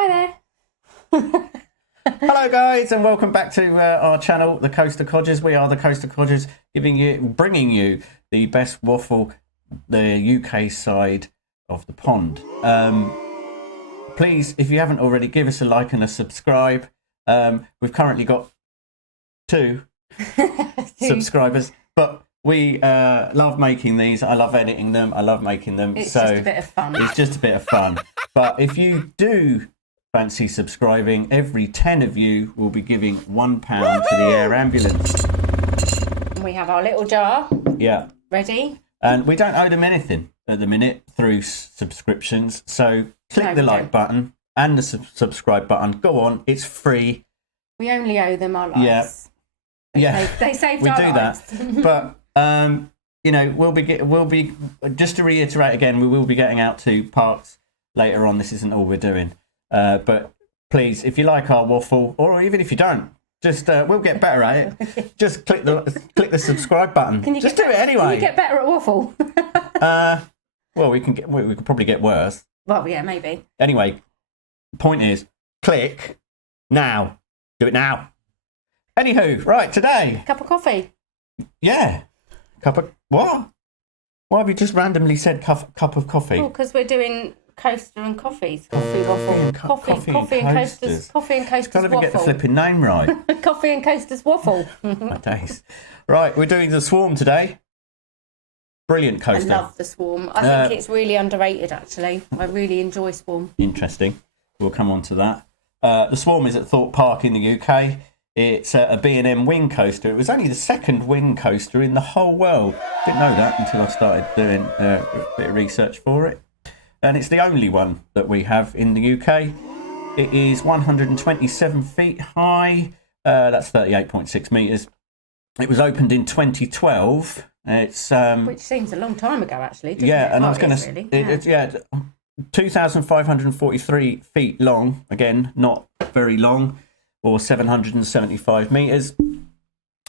Hi there. Hello guys, and welcome back to our channel, the Coaster Codgers. We are the Coaster Codgers, bringing you the best waffle, the UK side of the pond. Please, if you haven't already, give us a like and a subscribe. We've currently got two subscribers, but we love making these. I love editing them. I love making them. It's just a bit of fun. It's just a bit of fun. But if you do fancy subscribing, every 10 of you will be giving £1 to the air ambulance. We have our little jar. Yeah. Ready? And we don't owe them anything at the minute through subscriptions. So click the like button and the subscribe button. Go on, it's free. We only owe them our lives. Yeah. They saved we our do lives. That. But you know, we'll be just to reiterate again, we will be getting out to parks later on. This isn't all we're doing. But please, if you like our waffle, or even if you don't, just we'll get better at it. Just click the subscribe button. Just do it anyway. Can you get better at waffle? Well, we could probably get worse. Well, yeah, maybe. Anyway, point is, click now. Do it now. Anywho, right, today. Cup of coffee. Yeah. Cup of what? Why have you just randomly said cup of coffee? Oh, because we're doing coaster and coffees. Coffee waffle. Coffee and coasters. Coffee and coasters Got to waffle. get the flipping name right. Coffee and coasters waffle. My days. Right, we're doing the Swarm today. Brilliant coaster. I love the Swarm. I think it's really underrated, actually. I really enjoy Swarm. Interesting. We'll come on to that. The Swarm is at Thorpe Park in the UK. It's a B&M wing coaster. It was only the second wing coaster in the whole world. Didn't know that until I started doing a bit of research for it. And it's the only one that we have in the UK. It is 127 feet high. That's 38.6 metres. It was opened in 2012. It's which seems a long time ago, actually. Yeah, it? and I was going to say, it's 2,543 feet long. Again, not very long, or 775 metres.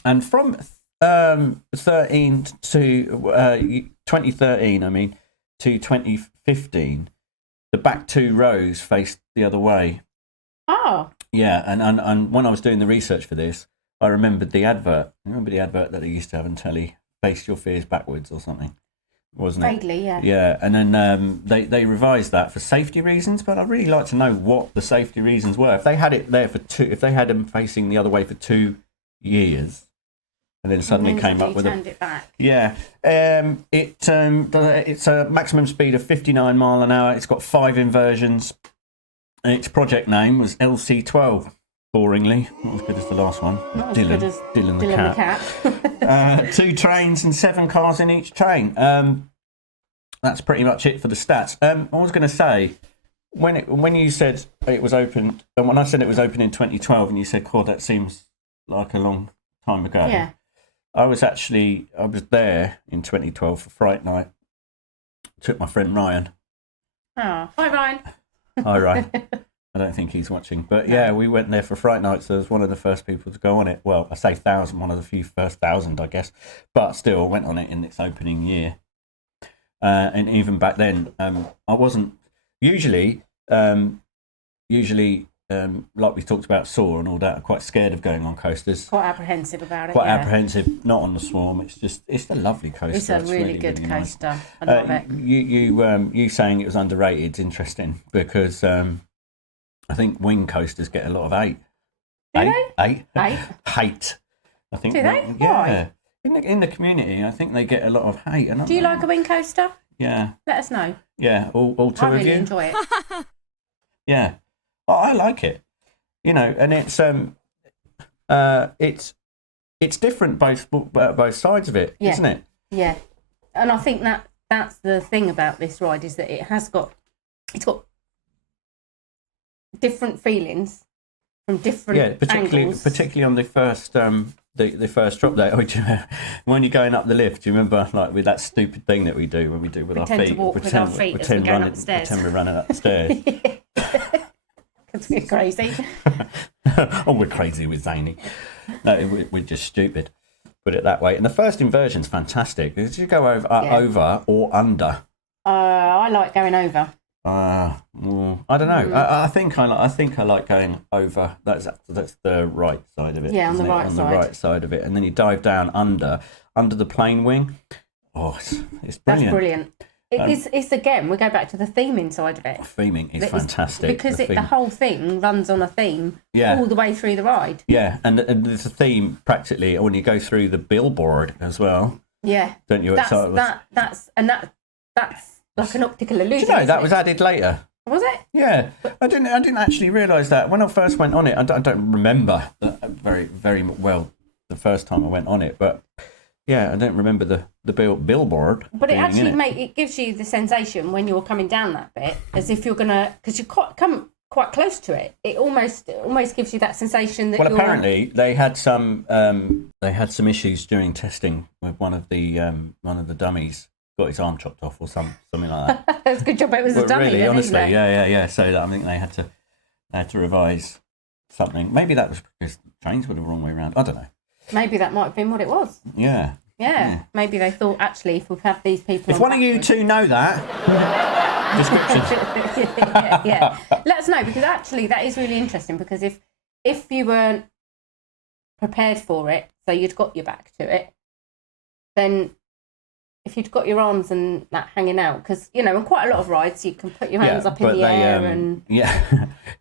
And from 2013, to 2015, the back two rows faced the other way. Oh. Yeah, and when I was doing the research for this, I remembered the advert. Remember the advert that they used to have on telly, Face Your Fears Backwards or something, wasn't it? Vaguely, yeah. Yeah, and then they revised that for safety reasons, but I'd really like to know what the safety reasons were. If they had it there if they had them facing the other way for 2 years, and then suddenly came up with turned it back. Yeah, it's a maximum speed of 59 mile an hour. It's got 5 inversions. And its project name was LC12. Boringly, not as good as the last one. Not as good as Dylan the cat. 2 trains and 7 cars in each train. That's pretty much it for the stats. I was going to say, when you said it was opened, and when I said it was open in 2012, and you said, "God, that seems like a long time ago." Yeah. I was there in 2012 for Fright Night. Took my friend Ryan. Oh, hi Ryan. Hi Ryan. I don't think he's watching, but yeah, we went there for Fright Night, so I was one of the first people to go on it. Well, I say 1,000, one of the few first 1,000, I guess, but still, I went on it in its opening year. And even back then, I wasn't usually, like we talked about Saw and all that, I'm quite scared of going on coasters. Quite apprehensive about it. Quite apprehensive, not on the Swarm. It's a lovely coaster. It's a really good really coaster. Nice. I love it. You saying it was underrated is interesting because I think wing coasters get a lot of hate. Hate. I think. Do they? Yeah. Why? In the community, I think they get a lot of hate. Do you like a wing coaster? Yeah. Let us know. Yeah, all 2 of you. I really enjoy it. Yeah. Well, I like it. You know, and it's different both sides of it, isn't it? Yeah. And I think that's the thing about this ride is that it's got different feelings from different angles. Particularly on the first the first drop there. When you're going up the lift, do you remember like with that stupid thing that we do when we do with our feet? With our feet as we're going upstairs. Pretend we're running upstairs. Because we're crazy. Oh, we're crazy with Zany. No, we're just stupid. Put it that way. And the first inversion's fantastic. Did you go over or under? I like going over. Well, I don't know. I think I like going over. That's the right side of it. Yeah, on the right on side. the right side of it, and then you dive down under the plane wing. Oh, it's brilliant. That's brilliant. It's again, we go back to the theming side of it. Theming is fantastic because the whole thing runs on a theme all the way through the ride. Yeah, and there's a theme practically when you go through the billboard as well. Yeah, don't you? That's like an optical illusion. Do you know that was added later? Was it? Yeah, I didn't actually realise that when I first went on it. I don't remember very very well the first time I went on it, but. Yeah, I don't remember the billboard. But it actually it gives you the sensation when you're coming down that bit, as if you're gonna, because you come quite close to it. It almost gives you that sensation that. Well, apparently they had some issues during testing with one of the dummies got his arm chopped off or something like that. It's a good job it was a dummy. Really, then, honestly, isn't it? yeah. So I think they had to revise something. Maybe that was because the trains were the wrong way around. I don't know. Maybe that might have been what it was. Yeah. Maybe they thought, actually, if we've had these people... If one of you two know that, description. yeah. Let us know, because actually that is really interesting, because if you weren't prepared for it, so you'd got your back to it, then if you'd got your arms and that hanging out, because, on quite a lot of rides, you can put your hands up in the air and... Yeah,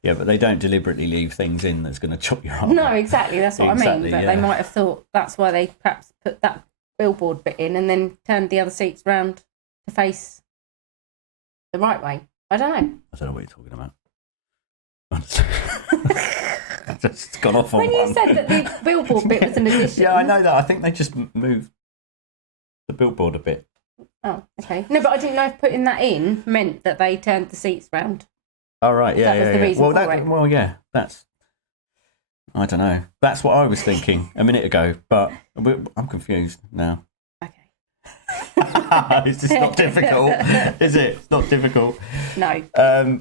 but they don't deliberately leave things in that's going to chop your arm. No, exactly, that's what I mean. But they might have thought that's why they perhaps put that billboard bit in and then turned the other seats round to face the right way. I don't know. I don't know what you're talking about. I just got off on when you said that the billboard bit was an addition. Yeah, I know that. I think they just moved the billboard a bit. Oh, okay. No, but I didn't know if putting that in meant that they turned the seats round. Oh, right, yeah. That was the reason for it. Well, yeah, that's... I don't know. That's what I was thinking a minute ago, but I'm confused now. Okay. It's just not difficult, is it? It's not difficult. No.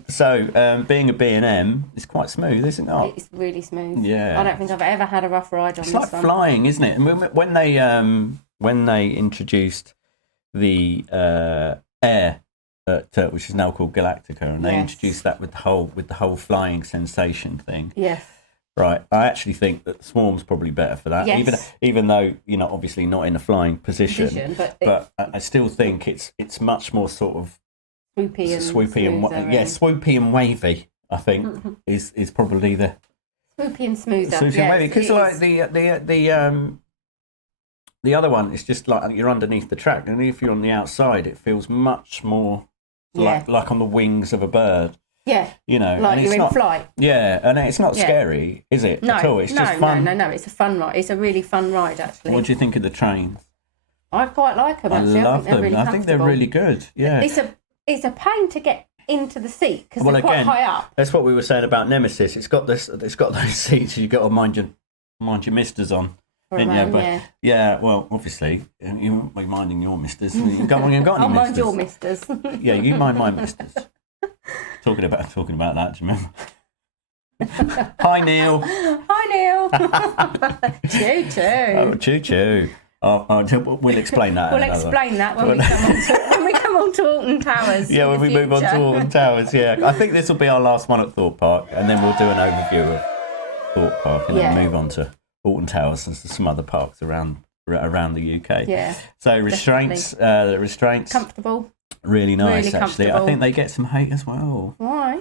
So being a B&M is quite smooth, isn't it? It's really smooth. Yeah. I don't think I've ever had a rough ride on this one. It's like flying, isn't it? And when they introduced the air, which is now called Galactica, and they introduced that with the whole flying sensation thing. Yes. Right, I actually think that Swarm's probably better for that. Yes. Even though you're not obviously not in a flying position, but I still think it's much more sort of swoopy and wavy. I think is probably the swoopy and smoother. Swoopy and wavy, because like the other one is just like you're underneath the track, and if you're on the outside, it feels much more like on the wings of a bird. Yeah, like you're in flight. Yeah, and it's not scary, is it? No, at all? It's just fun. No. It's a fun ride. It's a really fun ride, actually. What do you think of the trains? I quite like them. Actually, I love them. Really I think they're really good. Yeah, it's a pain to get into the seat because they're quite high up. That's what we were saying about Nemesis. It's got those seats. You've got to mind your misters on. Well, obviously, you won't be minding your misters. You got any misters? I'll mind your misters. Yeah, you mind my misters. Talking about that, do you remember? Hi, Neil. Choo choo. Oh, choo choo. We'll explain that. We'll explain that when we come on to Alton Towers. Yeah, when we move on to Alton Towers. Yeah, I think this will be our last one at Thorpe Park, and then we'll do an overview of Thorpe Park, and then move on to Alton Towers and some other parks around the UK. Yeah. So restraints, comfortable. Really nice, actually. I think they get some hate as well. Why?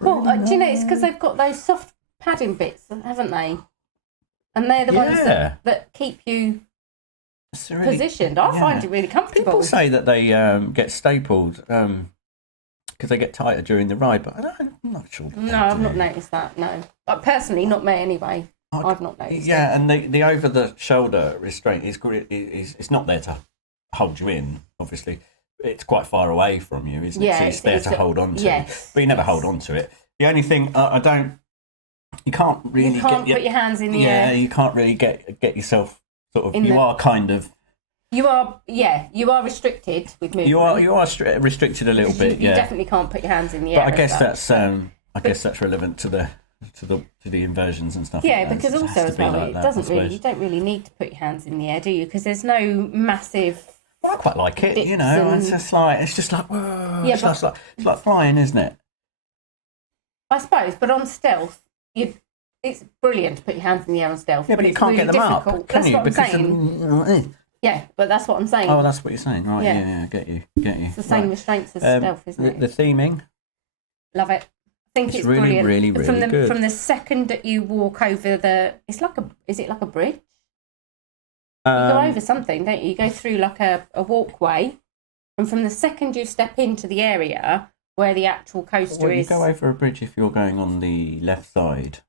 Well, do you know, it's because they've got those soft padding bits, haven't they? And they're the ones that keep you positioned. I find it really comfortable. People say that they get stapled because they get tighter during the ride, but I'm not sure. No, I've not noticed that, no. But personally, not me anyway. I've not noticed it. And the over-the-shoulder restraint is it's not there to hold you in, obviously. It's quite far away from you, isn't it? So it's there to hold on to. Yes, but you never hold on to it. The only thing you can't really put your hands in the Yeah, air. you can't really get yourself sort of. You are restricted with movement. You are restricted a little bit. You definitely can't put your hands in the air. But I guess that's relevant to the inversions and stuff. Yeah, like that. because also as well, you don't really need to put your hands in the air, do you? Because there's no massive I quite like it, dips you know. and- It's just like, whoa. Yeah, It's like flying, isn't it? I suppose, but on stealth, it's brilliant to put your hands in the air on stealth. Yeah, but you it's can't really get them difficult. up, can That's you? what I'm Because saying. Yeah, but that's what I'm saying. oh, that's what you're saying, right? Yeah. Yeah, I get you. It's the same restraints as stealth, isn't it? The theming, Love it. I think it's really, brilliant. really, really from the good. From the second that you walk over is it like a bridge? You go over something, don't you? You go through like a walkway, and from the second you step into the area where the actual coaster well, is. you go over a bridge if you're going on the left side.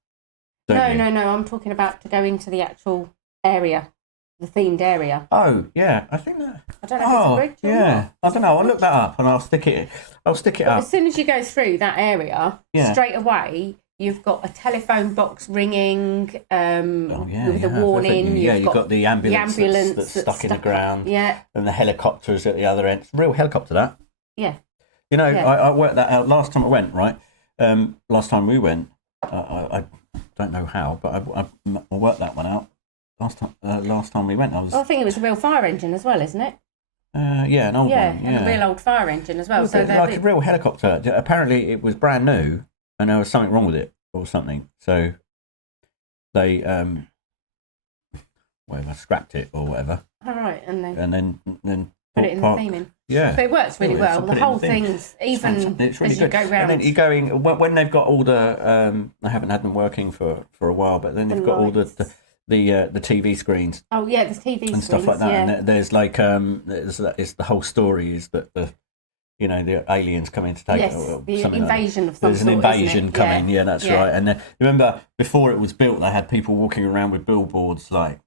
No. I'm talking about to go into the actual area, the themed area. Oh yeah, I think that. I don't know if it's a bridge. Or yeah, not. I don't know. I'll look that up and I'll stick it up. As soon as you go through that area, Yeah. straight away you've got a telephone box ringing with a have, warning. haven't you? You've got the ambulance, that's stuck in the ground. Yeah. And the helicopters at the other end. It's a real helicopter, that. Yeah. You know, Yeah. I worked that out last time I went, right? Last time we went, I don't know how, but I worked that one out. Last time we went, I Well, I think it was a real fire engine as well, isn't it? yeah, an old one. Yeah, and a real old fire engine as well. It was like a real helicopter. Apparently, it was brand new, and there was something wrong with it or something. So they scrapped it or whatever. All right, and then put it in the theming. Yeah, but it works really well. The whole thing's even it's really as you good. go round. And then you're going when they've got all the. I haven't had them working for a while, but then they've got all the TV screens. Oh yeah, the TV and stuff like that. Yeah. And there's like it's the whole story is that the aliens coming to take the invasion of some there's sort. an invasion coming. Yeah, that's Yeah. right. And then remember before it was built, they had people walking around with billboards like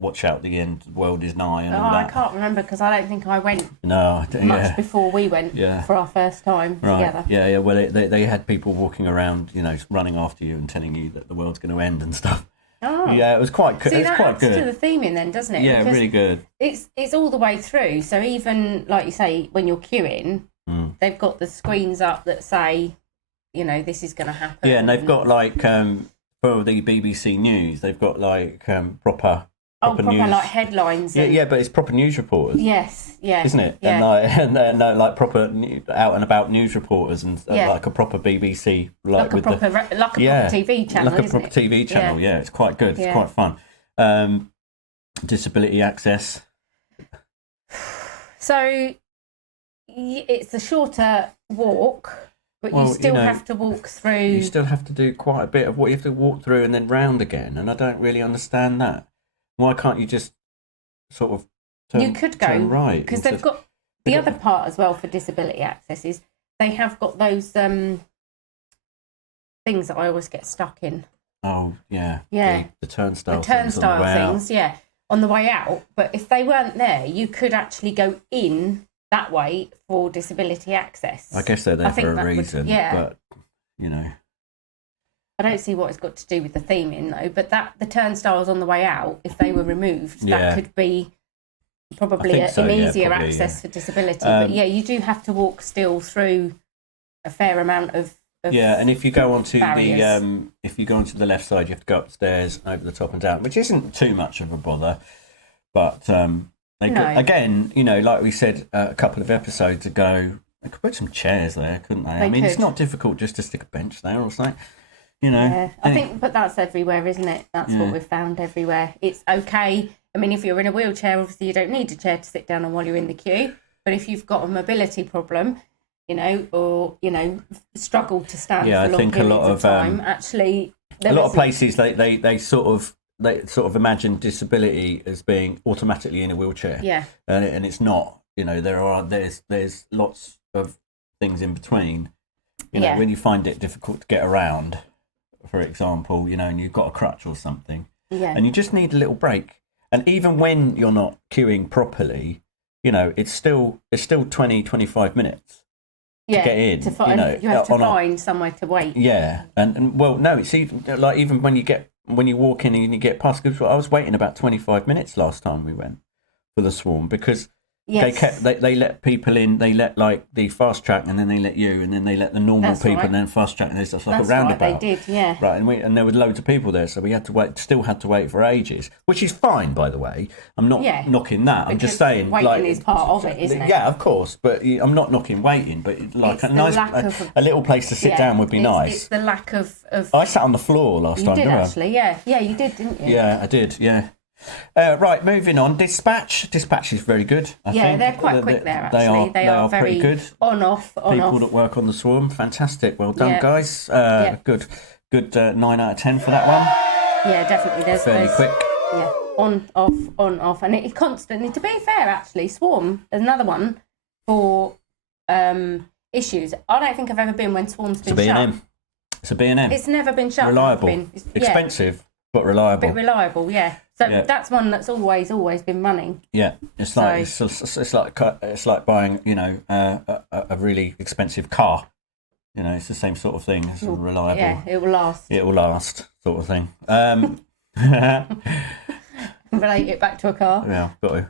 watch out, the end world is nigh. And all that. I can't remember because I don't think I went much before we went for our first time together. Yeah. Well, they had people walking around, running after you and telling you that the world's going to end and stuff. Oh. Yeah, it was quite good. See, that quite adds good. to the theming then, doesn't it? Yeah, because really good. It's all the way through. So even, like you say, when you're queuing, they've got the screens up that say, this is going to happen. Yeah, and they've got like, for the BBC News, they've got like proper news. Like headlines. Yeah, but it's proper news reporters. Yes, yeah. Isn't it? Yeah. And like proper out and about news reporters and like a proper BBC, like a proper TV channel. Like a proper TV channel. Yeah, it's quite good. It's quite fun. Disability access. So it's a shorter walk, but you still have to walk through. You still have to do quite a bit of what you have to walk through and then round again, and I don't really understand that. Why can't you just sort of turn right? Because they've got the other part as well for disability access is they have got those things that I always get stuck in. Oh yeah, the turnstile. The turnstile things, on the way out. But if they weren't there, you could actually go in that way for disability access. I guess they're there for a reason. But I don't see what it's got to do with the theming though, but the turnstiles on the way out, if they were removed, that could be probably an easier access for disability. But you do have to walk still through a fair amount of and if you go onto barriers. the left side, you have to go upstairs, over the top and down, which isn't too much of a bother. But again, like we said a couple of episodes ago, they could put some chairs there, couldn't they? I mean, it's not difficult just to stick a bench there or something. I think, but that's everywhere, isn't it? That's what we've found everywhere. It's okay. I mean, if you're in a wheelchair, obviously you don't need a chair to sit down on while you're in the queue. But if you've got a mobility problem, or struggle to stand for long periods of time, actually, a lot of places they sort of imagine disability as being automatically in a wheelchair. Yeah, and it's not. There's lots of things in between. When you find it difficult to get around, for example, and you've got a crutch or something, and you just need a little break. And even when you're not queuing properly, it's still 20, 25 minutes to get in. You have to find somewhere to wait. Yeah, and well, no, it's even when you walk in and you get past. Because I was waiting about 25 minutes last time we went for the Swarm because Yes. They let people in. They let like the fast track, and then they let you, and then they let the normal That's people, right. and then fast track. And it's just like That's a roundabout. right, they did, yeah. Right, and there were loads of people there, so we had to wait. Still had to wait for ages, which is fine, by the way. I'm not knocking that. I'm just saying, waiting like, is part of it, isn't it? Yeah, of course, but I'm not knocking waiting. But like It's a little place to sit down would be nice. It's the lack of. I sat on the floor last time. You did actually, yeah, you did, didn't you? Yeah, I did. Yeah. Right, moving on. Dispatch is very good. I think. They're quite quick there. Actually, they are very pretty good. On off. People that work on the Swarm, fantastic. Well done, guys. Good 9 out of 10 for that one. Yeah, definitely. There's fairly quick. Yeah, on off, and it's constantly. To be fair, actually, Swarm. There's another one for issues. I don't think I've ever been when Swarm's been shut. It's a B&M. It's never been shut. Reliable. Expensive, but reliable. But reliable, yeah. So that's one that's always been running. Yeah, it's like buying, a really expensive car. It's the same sort of thing. It's reliable. Yeah, it will last. It will last, sort of thing. Relate it back to a car. Yeah, got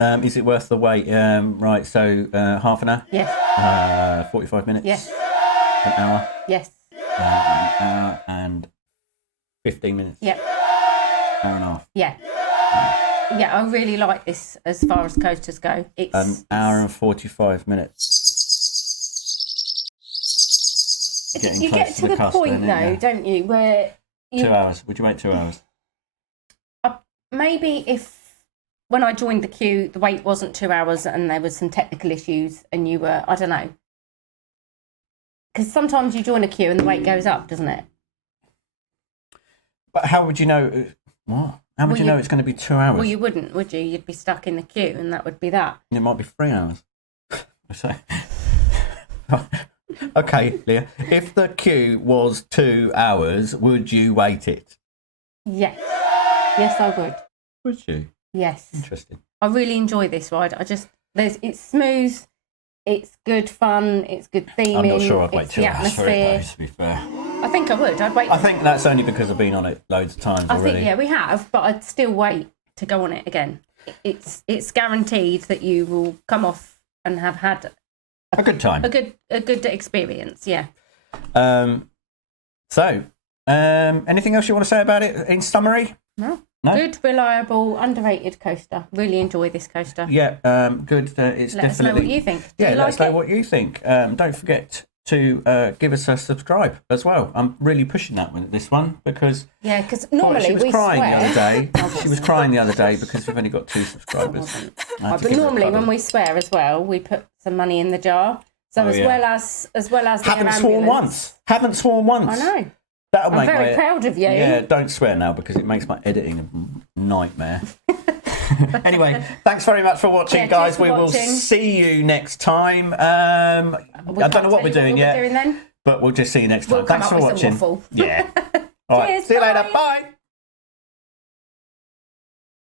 to. Is it worth the wait? Right, so half an hour? Yes. 45 minutes? Yes. An hour? Yes. An hour and 15 minutes? Yep. Hour and a half? Yeah. Yeah, I really like this as far as coasters go. It's an hour and 45 minutes. You get to the point, though, don't you, where... 2 hours. Would you wait 2 hours? Maybe if, when I joined the queue, the wait wasn't 2 hours and there was some technical issues and you were, I don't know. Because sometimes you join a queue and the wait goes up, doesn't it? But how would you know... What? How would you know it's going to be 2 hours? Well, you wouldn't, would you? You'd be stuck in the queue and that would be that. It might be 3 hours. So... Okay, Leah. If the queue was 2 hours, would you wait it? Yes. Yes, I would. Would you? Yes. Interesting. I really enjoy this ride. It's smooth, it's good fun, it's good theming. I'm not sure I'd wait 2 hours for it, though, to be fair. I think I would. I'd wait. I think that's only because I've been on it loads of times already. I think, we have, but I'd still wait to go on it again. It's guaranteed that you will come off and have had a good time. A good experience, yeah. Anything else you want to say about it in summary? No? Good, reliable, underrated coaster. Really enjoy this coaster. Yeah, good. It's let definitely. Us know what you think. Let us know what you think. Don't forget to give us a subscribe as well. I'm really pushing this one because because normally she was crying swear. the other day. She was crying the other day because we've only got 2 subscribers. But normally when we swear as well, we put some money in the jar. So well as haven't sworn once. Haven't sworn once. I know. I'm very proud of you. Yeah, don't swear now because it makes my editing a nightmare. Anyway, thanks very much for watching, guys. We will see you next time. I don't know what we're doing yet, but we'll just see you next time. Thanks for watching. Waffle. Yeah. All right. See you later. Bye.